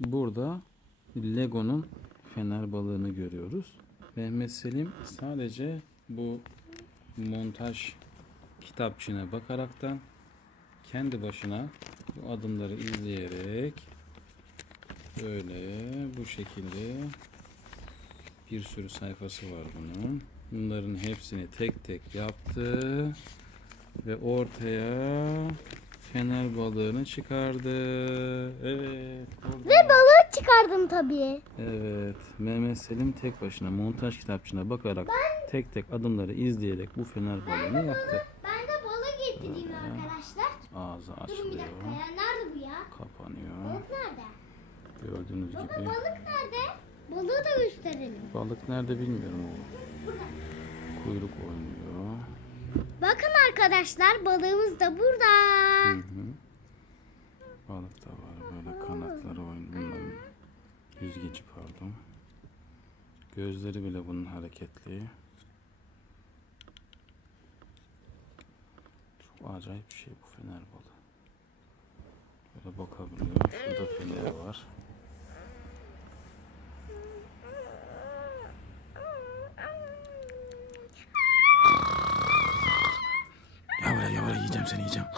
Burada Lego'nun fener balığını görüyoruz. Mehmet Selim sadece bu montaj kitapçığına bakaraktan kendi başına bu adımları izleyerek böyle bu şekilde bir sürü sayfası var bunun. Bunların hepsini tek tek yaptı ve ortaya fener balığını çıkardı. Evet. burada. Ve balık çıkardım tabii. Evet. Mehmet Selim tek başına montaj kitapçığına bakarak tek tek adımları izleyerek bu fener balığını yaptı. Ben de balık getireyim arkadaşlar. Ağzı Durun bir açılıyor, dakika ya. Nerede bu ya? kapanıyor. Balık nerede? Gördüğünüz Baba gibi. balık nerede? Balığı da gösterelim. Balık nerede bilmiyorum oğlum. Kuyruk oynuyor. Bakın arkadaşlar balığımız da burada. Hı hı. Balık da var böyle. Bunların yüzgeci pardon. Gözleri bile bunun hareketli. Çok acayip bir şey bu fener balığı. Böyle bakabiliyor. Şurada feneri var. Ya buraya ya buraya yiyeceğim seni yiyeceğim.